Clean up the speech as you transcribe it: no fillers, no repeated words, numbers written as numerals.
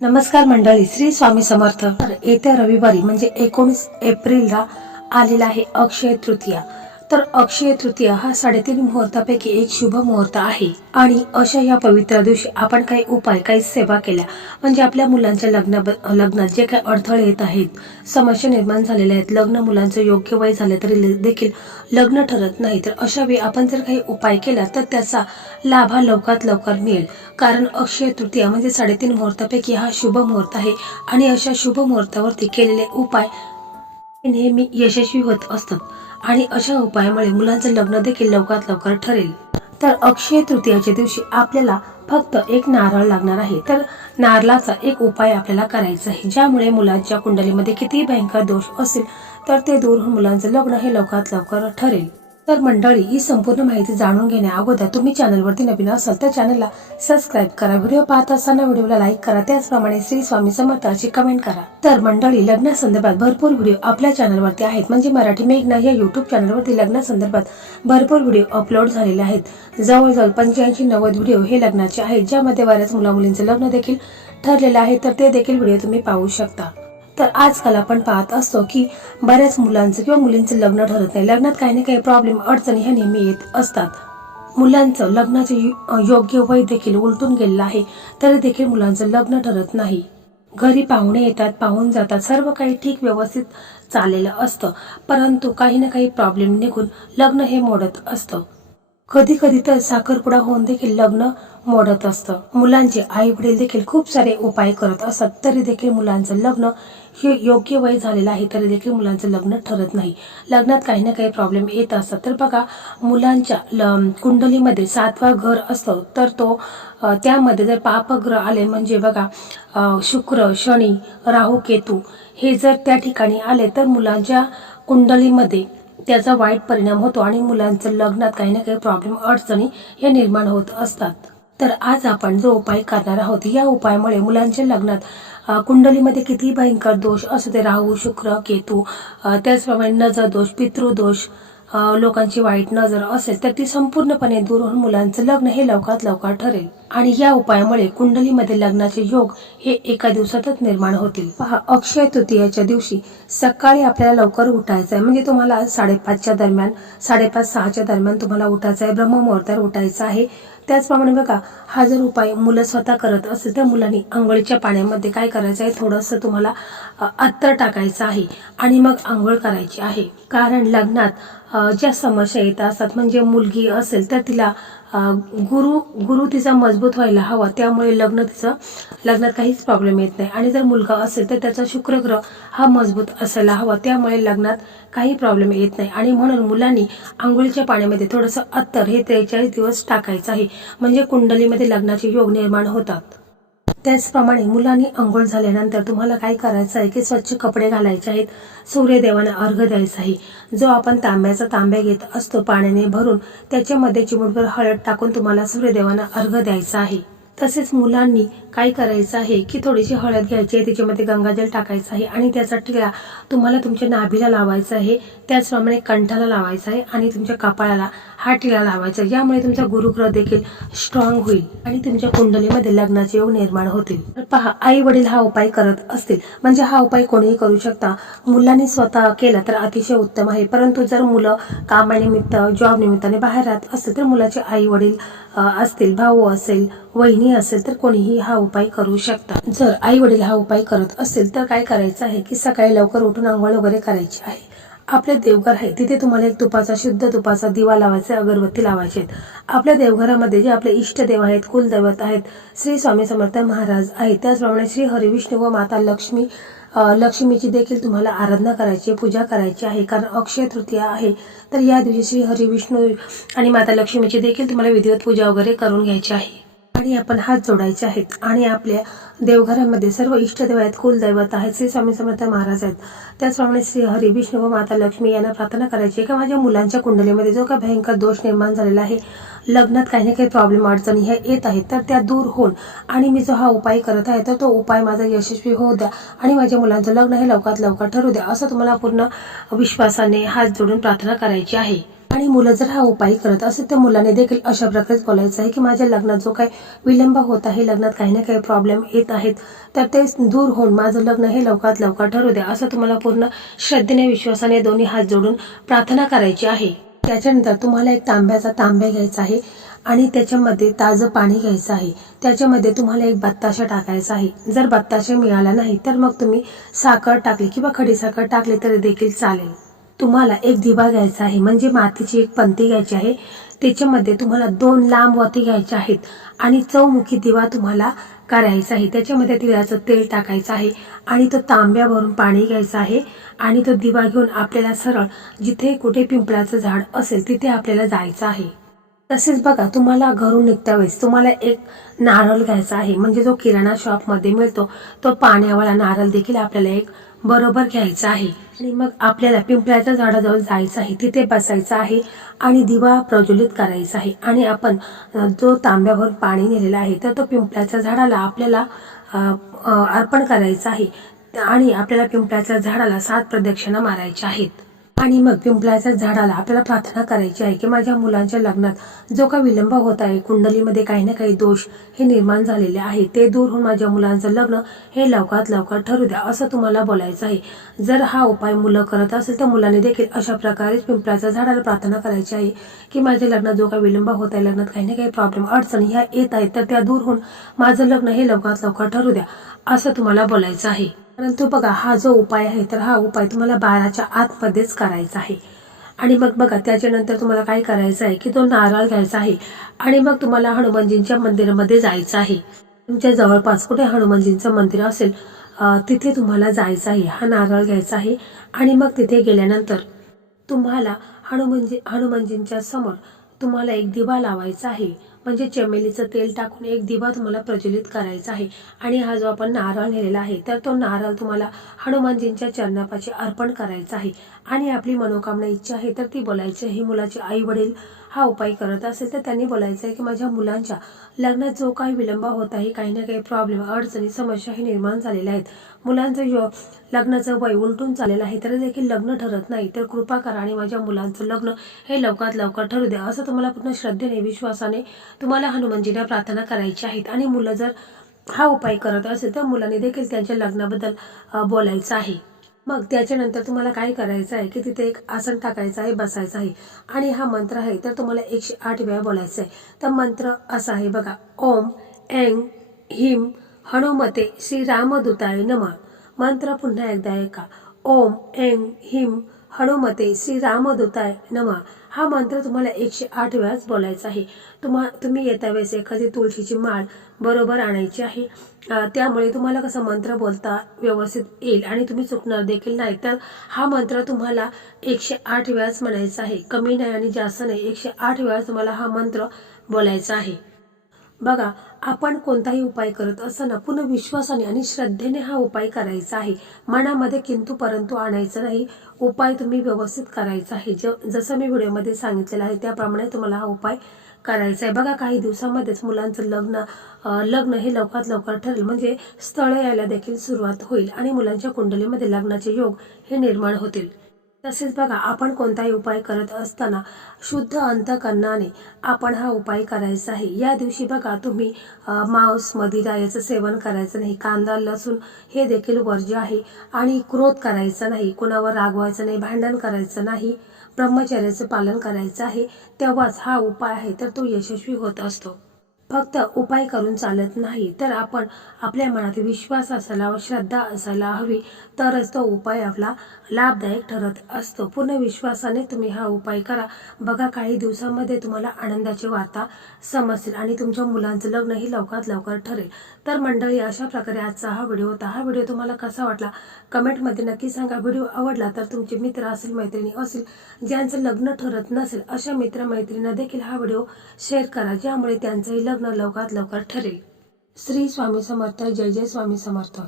नमस्कार मंडळी, श्री स्वामी समर्थ. येत्या रविवारी म्हणजे 19 एप्रिलला आलेला आहे अक्षय तृतीया. तर अक्षय तृतीया हा 3.5 मुहूर्तापैकी एक शुभ मुहूर्त आहे. आणि अशा या पवित्र दिवशी आपण काही उपाय, काही सेवा केल्या म्हणजे आपल्या मुलांच्या लग्नात जे काही अडथळे येत आहेत, समस्या निर्माण झालेल्या आहेत, लग्न मुलांचं योग्य वय झालं तरी देखील लग्न ठरत नाही, तर अशा वेळी आपण जर काही उपाय केला तर त्याचा लाभ हा लवकरात लवकर मिळेल. कारण अक्षय तृतीया म्हणजे 3.5 मुहूर्तापैकी हा शुभ मुहूर्त आहे आणि अशा शुभ मुहूर्तावरती केलेले उपाय नेहमी यशस्वी होत असतात आणि अशा उपायामुळे मुलांचं लग्न देखील लवकरात लवकर ठरेल. तर अक्षय तृतीयाच्या दिवशी आपल्याला फक्त एक नारळ लागणार आहे. तर नारळाचा एक उपाय आपल्याला करायचा आहे, ज्यामुळे मुलांच्या कुंडलीमध्ये किती भयंकर दोष असेल तर ते दूर होऊन मुलांचं लग्न हे लवकरात लवकर ठरेल. तर मंडळी, ही संपूर्ण माहिती जाणून घेण्या अगोदर तुम्ही चॅनलवरती नवीन असाल तर चॅनलला सबस्क्राईब करा, व्हिडिओ पाहत असताना व्हिडिओला लाईक करा, त्याचप्रमाणे श्री स्वामी समर्थाची कमेंट करा. तर मंडळी, लग्नासंदर्भात भरपूर व्हिडिओ आपल्या चॅनलवरती आहेत, म्हणजे मराठी मेघना या युट्यूब चॅनलवरती लग्नासंदर्भात भरपूर व्हिडिओ अपलोड झालेले आहेत. जवळजवळ 85-90 व्हिडिओ हे लग्नाचे आहेत, ज्यामध्ये बऱ्याच मुला-मुलींचे लग्न देखील ठरलेले आहे. तर ते देखील व्हिडिओ तुम्ही पाहू शकता. तर आजकाल आपण पाहत असतो की बऱ्याच मुलांचं किंवा मुलींचं लग्न ठरत नाही. लग्नात काही ना काही प्रॉब्लेम, अडचणी ह्या नेहमी येत असतात. मुलांचं लग्नाचे योग्य वय देखील उलटून गेलेलं आहे, तरी देखील मुलांचं लग्न ठरत नाही. घरी पाहुणे येतात, पाहून जातात, सर्व काही ठीक व्यवस्थित चाललेलं असतं, परंतु काही ना काही प्रॉब्लेम निघून लग्न हे मोडत असतं. कधी कधी तर साखरपुडा होऊन देखील लग्न मोडत असतं. मुलांचे आई वडील देखील खूप सारे उपाय करत असतात, तरी देखील मुलांचं लग्न हे योग्य वय झालेलं आहे, तरी देखील मुलांचं लग्न ठरत नाही. लग्नात काही ना काही प्रॉब्लेम येत असतात. तर बघा, मुलांच्या कुंडलीमध्ये 7वा घर असतो, तर तो त्यामध्ये जर पापग्रह आले म्हणजे बघा शुक्र, शनी, राहू, केतू हे जर त्या ठिकाणी आले तर मुलांच्या कुंडलीमध्ये त्याचा वाईट परिणाम होतो आणि मुलांचं लग्नात काही ना काही प्रॉब्लेम, अडचणी हे निर्माण होत असतात. तर आज आपण जो उपाय करणार आहोत, या उपायामुळे मुलांच्या लग्नात कुंडलीमध्ये किती भयंकर दोष असू दे, राहू, शुक्र, केतू, त्याचप्रमाणे नजर दोष, पितृदोष, लोकांची वाईट नजर असेल तर ती संपूर्णपणे दूर होऊन मुलांचं लग्न हे लवकरात लवकर ठरेल. आणि या उपायामुळे कुंडलीमध्ये लग्नाचे योग हे एका दिवसातच निर्माण होतील. पहा, अक्षय तृतीयाच्या दिवशी सकाळी आपल्याला लवकर उठायचं आहे, म्हणजे तुम्हाला 5:30च्या दरम्यान, 5:30-6च्या दरम्यान तुम्हाला उठायचं आहे, ब्रह्ममुहूर्तावर उठायचं आहे. त्याचप्रमाणे बघा, हा जर उपाय मुलं स्वतः करत असेल तर मुलांनी आंघोळीच्या पाण्यामध्ये काय करायचं आहे, थोडंसं तुम्हाला अत्तर टाकायचं आहे आणि मग आंघोळ करायची आहे. कारण लग्नात ज्या समस्या येत असतात, म्हणजे मुलगी असेल तर तिला गुरु तिचा मजबूत व्हायला हवा, त्यामुळे लग्नात काहीच प्रॉब्लेम येत नाही. आणि जर मुलगा असेल तर त्याचा शुक्र ग्रह हा मजबूत असायला हवा, त्यामुळे लग्नात काही प्रॉब्लेम येत नाही. आणि म्हणून मुलांनी आंघोळीच्या पाण्यामध्ये थोडंसं अत्तर हे 43 दिवस टाकायचं आहे, म्हणजे कुंडलीमध्ये लग्नाचे योग निर्माण होतात. त्याचप्रमाणे मुलांनी अंघोळ झाल्यानंतर तुम्हाला काय करायचं आहे की स्वच्छ कपडे घालायचे आहेत, सूर्यदेवांना अर्घ्य द्यायचा आहे. जो आपण तांब्या घेत असतो पाण्याने भरून, त्याच्यामध्ये चिमूटभर हळद टाकून तुम्हाला सूर्यदेवांना अर्घ्य द्यायचा आहे. तसेच मुलांनी काय करायचं आहे की थोडीशी हळद घ्यायची आहे, त्याच्यामध्ये गंगाजल टाकायचं आहे आणि त्याचा टिळा तुम्हाला तुमच्या नाभीला लावायचा आहे, त्याचप्रमाणे कंठाला लावायचा आहे आणि तुमच्या कपाळाला हा टिळा लावायचा. यामुळे तुमचा गुरुग्रह देखील स्ट्रॉंग होईल आणि तुमच्या कुंडलीमध्ये लग्नाचे योग निर्माण होतील. तर पहा, आई वडील हा उपाय करत असतील म्हणजे हा उपाय कोणीही करू शकता. मुलांनी स्वतः केला तर अतिशय उत्तम आहे, परंतु जर मुलं कामानिमित्त, जॉब निमित्ताने बाहेर राहत असतील तर मुलाचे आई वडील असतील, भाऊ असेल, वहिनी असेल तर कोणीही हा उपाय करू शकता. जर आई वडील हा उपाय करत असेल तर काय करायचं आहे की सकाळी लवकर उठून आंघोळ वगैरे करायची आहे. आपले देवघर आहे तिथे तुम्हाला एक शुद्ध तुपाचा दिवा लावायचा, अगरबत्ती लावायची. आपल्या देवघरामध्ये जे आपले इष्टदेव आहेत, कुलदैवत आहेत, श्री स्वामी समर्थ महाराज आहेत, त्याचप्रमाणे श्री हरिविष्णू व माता लक्ष्मीची देखील तुम्हाला आराधना करायची, पूजा करायची आहे. कारण अक्षय तृतीया आहे, तर या दिवशी श्री हरिविष्णू आणि माता लक्ष्मीची देखील तुम्हाला विधिवत पूजा वगैरे करून घ्यायची आहे. आणि आपण हात जोडायचे आहेत आणि आपल्या देवघरामध्ये सर्व इष्टदेव आहेत, कुलदैवत आहेत, श्री स्वामी समर्थ महाराज आहेत, त्याचप्रमाणे श्री हरी, विष्णू व माता लक्ष्मी यांना प्रार्थना करायची की माझ्या मुलांच्या कुंडलीमध्ये जो काही भयंकर दोष निर्माण झालेला आहे, लग्नात काही ना काही प्रॉब्लेम, अडचणी ह्या येत आहेत, तर त्या दूर होऊन आणि मी जो हा उपाय करत आहे तर तो उपाय माझा यशस्वी होऊ द्या आणि माझ्या मुलांचं लग्न हे लवकरात लवकर ठरू द्या, असं तुम्हाला पूर्ण विश्वासाने हात जोडून प्रार्थना करायची आहे. आणि मुलं जर हा उपाय करत असेल तर मुलाने देखील अशा प्रकारेच बोलायचं आहे की माझ्या लग्नात जो काही विलंब होत आहे, लग्नात काही ना काही प्रॉब्लेम येत आहेत, तर ते दूर होऊन माझं लग्न हे लवकरात लवकर ठरू द्या, असं तुम्हाला पूर्ण श्रद्धेने विश्वासाने दोन्ही हात जोडून प्रार्थना करायची आहे. त्याच्यानंतर तुम्हाला एक तांब्या घ्यायचा आहे आणि त्याच्यामध्ये ताजं पाणी घ्यायचं आहे. त्याच्यामध्ये तुम्हाला एक बत्ताशा टाकायचा आहे. जर बत्ताशा मिळाला नाही तर मग तुम्ही साखर टाकली किंवा खडी साखर टाकली तरी देखील चालेल. तुम्हाला एक दिवा घ्यायचा आहे, म्हणजे मातीची एक पंती घ्यायची आहे. त्याच्यामध्ये तुम्हाला 2 लांब वाती घ्यायच्या आहेत आणि चौमुखी दिवा तुम्हाला करायचा आहे. त्याच्यामध्ये तिळाचं तेल टाकायचं आहे आणि तो तांब्या भरून पाणी घ्यायचं आहे आणि तो दिवा घेऊन आपल्याला सरळ जिथे कुठे पिंपळाचं झाड असेल तिथे आपल्याला जायचं आहे. तसेच बघा, तुम्हाला घरून निघता वेळेस तुम्हाला एक नारळ घ्यायचा आहे, म्हणजे जो किराणा शॉपमध्ये मिळतो तो पाण्यावाला नारळ देखील आपल्याला एक बरोबर घ्यायचा आहे. आणि मग आपल्याला पिंपळाच्या झाडाजवळ जायचं आहे, तिथे बसायचं आहे आणि दिवा प्रज्वलित करायचा आहे. आणि आपण जो तांब्यावर पाणी नेलेलं आहे तर तो पिंपळाच्या झाडाला आपल्याला अर्पण करायचं आहे आणि आपल्याला पिंपळाच्या झाडाला 7 प्रदक्षिणा मारायच्या आहेत. आणि मग पिंपळाच्या झाडाला आपल्याला प्रार्थना करायची आहे की माझ्या मुलांच्या लग्नात जो काही विलंब होत आहे, कुंडलीमध्ये काही ना काही दोष हे निर्माण झालेले आहे, ते दूर होऊन माझ्या मुलांचं लग्न हे लवकरात लवकर ठरू द्या, असं तुम्हाला बोलायचं आहे. जर हा उपाय मुलं करत असेल तर मुलांनी देखील अशा प्रकारे पिंपळाच्या झाडाला प्रार्थना करायची आहे की माझ्या लग्नात जो काही विलंब होत आहे, लग्नात काही ना काही प्रॉब्लेम अडचणी ह्या येत आहेत तर त्या दूर होऊन माझं लग्न हे लवकरात लवकर ठरू द्या, असं तुम्हाला बोलायचं आहे. परंतु बघा, हा जो उपाय आहे तर हा उपाय तुम्हाला 12च्या आतमध्येच करायचा आहे. आणि मग बघा, त्याच्यानंतर तुम्हाला काय करायचं आहे की तो नारळ घ्यायचा आहे आणि मग तुम्हाला हनुमानजींच्या मंदिरामध्ये जायचं आहे. तुमच्या जवळपास कुठे हनुमानजींचं मंदिर असेल तिथे तुम्हाला जायचं आहे. हा नारळ घ्यायचा आहे आणि मग तिथे गेल्यानंतर तुम्हाला हनुमानजींच्या समोर तुम्हाला एक दिवा लावायचा आहे, म्हणजे चमेलीचं तेल टाकून एक दिवा तुम्हाला प्रज्वलित करायचा आहे. आणि हा जो आपण नारळ नेलेला आहे तर तो नारळ तुम्हाला हनुमानजींच्या चरणापाशी अर्पण करायचा आहे. आणि आपली मनोकामना इच्छा आहे तर ती बोलायची आहे. मुलाचे आई वडील हा उपाय करत असेल तर त्यांनी बोलायचं आहे की माझ्या मुलांच्या लग्नात जो काही विलंब होत आहे, काही ना काही प्रॉब्लेम अडचणी समस्या हे निर्माण झालेल्या आहेत, मुलांचं लग्नाचं वय उलटून चाललेलं आहे तर देखील लग्न ठरत नाही, तर कृपा करा आणि माझ्या मुलांचं लग्न हे लवकरात लवकर ठरू द्या, असं तुम्हाला पूर्ण श्रद्धेने विश्वासाने तुम्हाला हनुमानजींना प्रार्थना करायची आहेत. आणि मुलं जर हा उपाय करत असेल तर मुलांनी देखील त्यांच्या लग्नाबद्दल बोलायचं आहे. मग त्याच्यानंतर तुम्हाला काय करायचं आहे की तिथे एक आसन टाकायचं आहे, बसायचं आहे आणि हा मंत्र आहे तर तुम्हाला 108 वेळा बोलायचं आहे. तर मंत्र असा आहे बघा, ओम ऐं ह्रीं हनुमते श्री रामदूताय नमः. मंत्र पुन्हा एकदा ऐका, ओम ऐं ह्रीं हनुमते श्री रामदूताय नमः. हा मंत्र तुम्हाला 108 वेळाच बोलायचा आहे. तुम्ही येता वेळेस एखादी तुळशीची माळ बरोबर आणायची आहे, त्यामुळे तुम्हाला कसं मंत्र बोलता व्यवस्थित येईल आणि तुम्ही चुकणार देखील नाही. तर हा मंत्र तुम्हाला 108 वेळाच म्हणायचा आहे, कमी नाही आणि जास्त नाही, 108 वेळा तुम्हाला हा मंत्र बोलायचा आहे. बघा, आपण कोणताही उपाय करत असताना पूर्ण विश्वासाने आणि श्रद्धेने हा उपाय करायचा आहे. मनामध्ये किंतु परंतु आणायचं नाही. उपाय तुम्ही व्यवस्थित करायचा आहे. जसं मी व्हिडिओमध्ये सांगितलेलं आहे त्याप्रमाणे तुम्हाला हा उपाय करायचा आहे. बघा, काही दिवसामध्येच मुलांचं लग्न हे लवकरात लवकर ठरेल, म्हणजे स्थळ यायला देखील सुरुवात होईल आणि मुलांच्या कुंडलीमध्ये लग्नाचे योग हे निर्माण होतील. तसेच बघा, आपण कोणताही उपाय करत असताना शुद्ध अंतःकरणाने आपण हा उपाय करायचा आहे. या दिवशी बघा, तुम्ही मांस मदिरा याचं सेवन करायचं नाही, कांदा लसूण हे देखील वर्ज्य आहे. आणि क्रोध करायचा नाही, कुणावर रागवायचं नाही, भांडण करायचं नाही, ब्रह्मचर्याचं पालन करायचं आहे. तेव्हाच हा उपाय आहे तर तो यशस्वी होत असतो. फक्त उपाय करून चालत नाही, तर आपण आपल्या मनात विश्वास असायला व श्रद्धा असायला हवी, तरच तो उपाय आपला लाभदायक ठरत असतो. पूर्ण विश्वासाने तुम्ही हा उपाय करा. बघा, काही दिवसांमध्ये तुम्हाला आनंदाची वार्ता समजतील आणि तुमच्या मुलांचं लग्न ही लवकरात लवकर ठरेल. तर मंडळी, अशा प्रकारे आजचा हा व्हिडिओ होता. हा व्हिडिओ तुम्हाला कसा वाटला कमेंटमध्ये नक्की सांगा. व्हिडिओ आवडला तर तुमचे मित्र असेल, मैत्रिणी असेल, ज्यांचं लग्न ठरत नसेल अशा मित्रमैत्रिणींना देखील हा व्हिडिओ शेअर करा, ज्यामुळे त्यांचंही लग्न लवकरात लवकर ठरेल. श्री स्वामी समर्थ. जय जय स्वामी समर्थ.